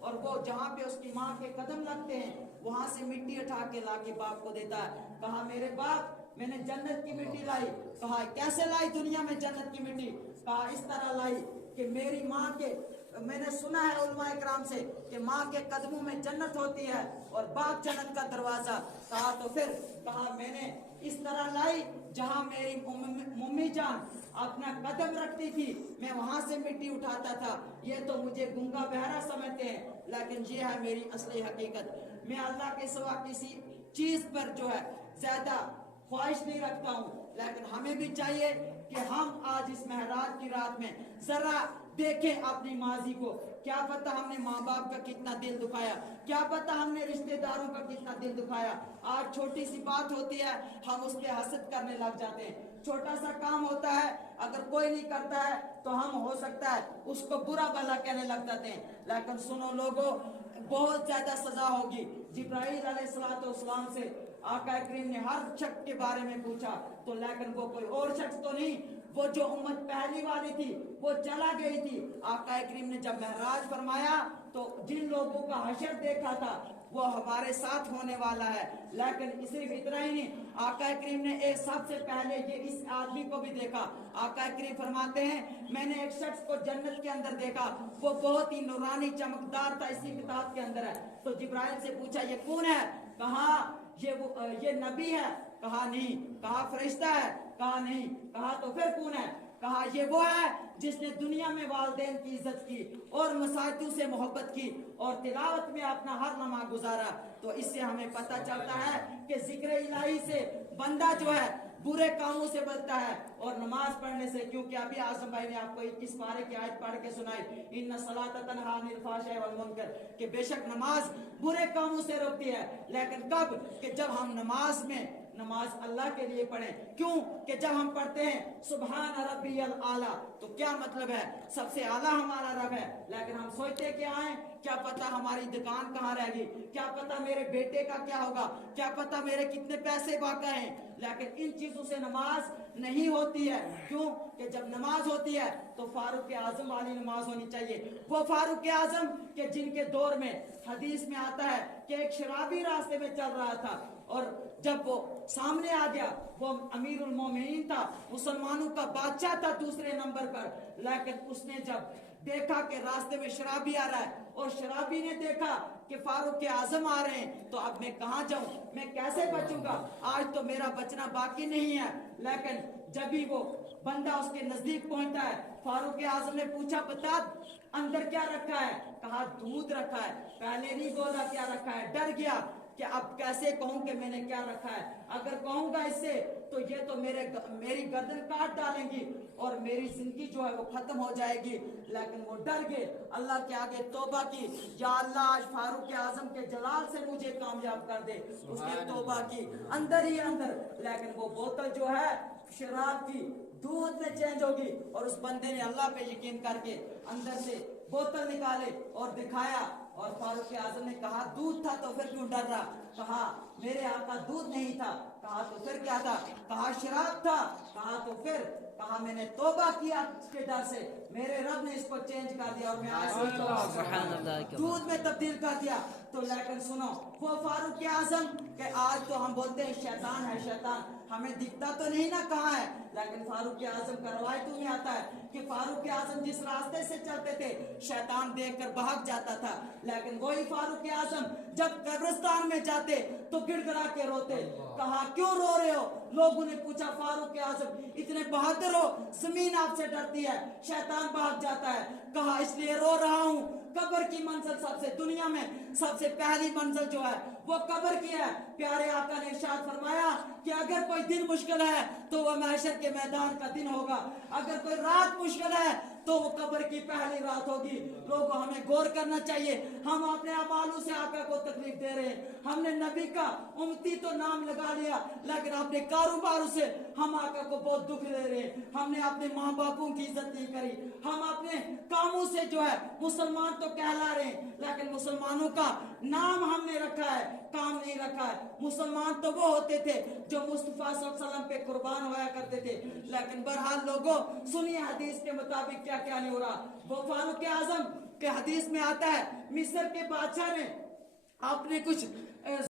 اور وہ جہاں پہ اس کی ماں کے قدم لگتے ہیں وہاں سے مٹی اٹھا کے لا کے باپ کو دیتا ہے. کہا میرے باپ میں نے جنت کی مٹی لائی. کہا کیسے لائی دنیا میں جنت کی مٹی؟ کہا اس طرح لائی کہ میری ماں کے, میں نے سنا ہے علماء کرام سے کہ ماں کے قدموں میں جنت ہوتی ہے اور باپ جنت کا دروازہ. کہا تو پھر کہا میں نے اس طرح لائی جہاں میری ممی جان اپنا قدم رکھتی تھی میں وہاں سے مٹی اٹھاتا تھا. یہ تو مجھے گنگا بہرا سمجھتے ہیں لیکن یہ ہے میری اصلی حقیقت. میں اللہ کے سوا کسی چیز پر جو ہے زیادہ خواہش نہیں رکھتا ہوں, لیکن ہمیں بھی چاہیے کہ ہم آج اس معراج کی رات میں ذرا دیکھیں اپنی ماضی کو. کیا پتہ ہم نے ماں باپ کا کتنا دل دکھایا, کیا پتہ ہم نے رشتہ داروں کا کتنا دل دکھایا. آج چھوٹی سی بات ہوتی ہے ہم اس پہ حسد کرنے لگ جاتے ہیں. چھوٹا سا کام ہوتا ہے اگر کوئی نہیں کرتا ہے تو ہم ہو سکتا ہے اس کو برا بھلا کہنے لگ جاتے ہیں. لیکن سنو لوگوں, بہت زیادہ سزا ہوگی. جبرائیل علیہ السلام سے آقا کریم نے ہر شخص کے بارے میں پوچھا تو لیکن وہ کوئی اور شخص تو نہیں, وہ جو امت پہلی والی تھی وہ چلا گئی تھی. آقا کریم نے جب معراج فرمایا تو جن لوگوں کا حشر دیکھا تھا وہ ہمارے ساتھ ہونے والا ہے. لیکن صرف اتنا ہی نہیں, آقا کریم نے ایک سب سے پہلے یہ اس آدمی کو بھی دیکھا. آقا کریم فرماتے ہیں میں نے ایک شخص کو جنت کے اندر دیکھا, وہ بہت ہی نورانی چمکدار تھا, اسی کتاب کے اندر ہے. تو جبرائیل سے پوچھا یہ کون ہے؟ کہا یہ نبی ہے. کہا نہیں. کہا فرشتہ ہے. کہا نہیں. کہا تو پھر کون ہے؟ کہا یہ وہ ہے جس نے دنیا میں والدین کی عزت کی اور مساجدوں سے محبت کی اور تلاوت میں اپنا ہر لمحہ گزارا. تو اس سے ہمیں پتہ چلتا ہے کہ ذکر الہی سے بندہ جو ہے برے کاموں سے بچتا ہے اور نماز پڑھنے سے, کیونکہ ابھی اعظم بھائی نے آپ کو 21 پارے کی آیت پڑھ کے سنائی, ان الصلاۃ تنہی عن الفحشاء والمنکر, کہ بے شک نماز برے کاموں سے روکتی ہے. لیکن کب؟ کہ جب ہم نماز اللہ کے لیے پڑھیں. کیوں؟ کہ جب ہم پڑھتے ہیں سبحان ربی الاعلیٰ تو کیا مطلب ہے؟ سب سے اعلیٰ ہمارا رب ہے. لیکن ہم سوچتے کیا ہیں, کیا پتہ ہماری دکان کہاں رہ گئی, کیا پتہ میرے بیٹے کا کیا ہوگا, کیا پتہ میرے کتنے پیسے باقی ہیں. لیکن ان چیزوں سے نماز نہیں ہوتی ہے. کیوں؟ کہ جب نماز ہوتی ہے تو فاروق اعظم والی نماز ہونی چاہیے. وہ فاروق اعظم کہ جن کے دور میں حدیث میں آتا ہے کہ ایک شرابی راستے میں چل رہا تھا اور جب وہ سامنے آ گیا, وہ امیر المومنین تھا, مسلمانوں کا بادشاہ تھا دوسرے نمبر پر, لیکن اس نے جب دیکھا کہ راستے میں شرابی آ رہا ہے اور شرابی نے دیکھا کہ فاروق اعظم آ رہے ہیں تو اب میں کہاں جاؤں, میں کیسے بچوں گا, آج تو میرا بچنا باقی نہیں ہے. لیکن جب ہی وہ بندہ اس کے نزدیک پہنچتا ہے, فاروق اعظم نے پوچھا بتا اندر کیا رکھا ہے؟ کہا دودھ رکھا ہے. پہلے نہیں بولا کیا رکھا ہے, ڈر گیا کہ اب کیسے کہوں کہ میں نے کیا رکھا ہے, اگر کہوں گا اس سے تو یہ تو میری گردن کاٹ ڈالیں گی اور میری زندگی جو ہے وہ ختم ہو جائے گی. لیکن وہ ڈر گئے, اللہ کے آگے توبہ کی, یا اللہ آج فاروق اعظم کے جلال سے مجھے کامیاب کر دے. اس نے توبہ کی اندر ہی اندر, لیکن وہ بوتل جو ہے شراب کی دودھ میں چینج ہوگی اور اس بندے نے اللہ پہ یقین کر کے اندر سے بوتل نکالے اور دکھایا اور فاروق اعظم نے کہا دودھ تھا تو پھر کیوں ڈر رہا؟ کہا میرے آقا دودھ نہیں تھا. کہا تو پھر کیا تھا؟ کہا شراب تھا. کہا تو پھر کہا میں نے توبہ کیا اس کے ڈر سے, میرے رب نے اس کو چینج کر دیا اور میں آج دودھ میں تبدیل کر دیا. تو لیکن سنو, وہ فاروق اعظم کہ آج تو ہم بولتے ہیں شیطان ہے شیطان, ہمیں دکھتا تو نہیں نا کہاں ہے, لیکن فاروق اعظم کا روایتوں میں آتا ہے کہ فاروق اعظم جس راستے سے چلتے تھے شیطان دیکھ کر بھاگ جاتا تھا. لیکن وہی فاروق اعظم جب قبرستان میں جاتے تو گڑ گڑا کے روتے. کہا کیوں رو رہے ہو؟ لوگوں نے پوچھا فاروق اعظم اتنے بہادر ہو, زمین آپ سے ڈرتی ہے, شیطان بھاگ جاتا ہے. کہا اس لیے رو رہا ہوں, قبر کی منزل سب سے دنیا میں سب سے پہلی منزل جو ہے وہ قبر کی ہے. پیارے آقا نے ارشاد فرمایا کہ اگر کوئی دن مشکل ہے تو وہ محشر کے میدان کا دن ہوگا, اگر کوئی رات مشکل ہے تو وہ قبر کی پہلی رات ہوگی. لوگوں ہمیں غور کرنا چاہیے, ہم اپنے اعمالوں سے آقا کو تکلیف دے رہے ہیں. ہم نے نبی کا امتی تو نام لگا لیا لیکن اپنے کاروباروں سے ہم آقا کو بہت دکھ دے رہے ہیں. ہم نے اپنے ماں باپوں کی عزت نہیں کری, ہم اپنے کاموں سے جو ہے مسلمان تو کہلا رہے ہیں لیکن مسلمانوں کا نام ہم نے رکھا ہے, کام نہیں رکھا ہے. مسلمان تو وہ ہوتے تھے جو مصطفیٰ صلی اللہ علیہ وسلم پہ قربان ہوا کرتے تھے. لیکن بہرحال لوگوں سنیے حدیث کے مطابق کیا کیا نہیں ہو رہا. وہ فاروق اعظم کہ حدیث میں آتا ہے مصر کے بادشاہ نے آپ نے کچھ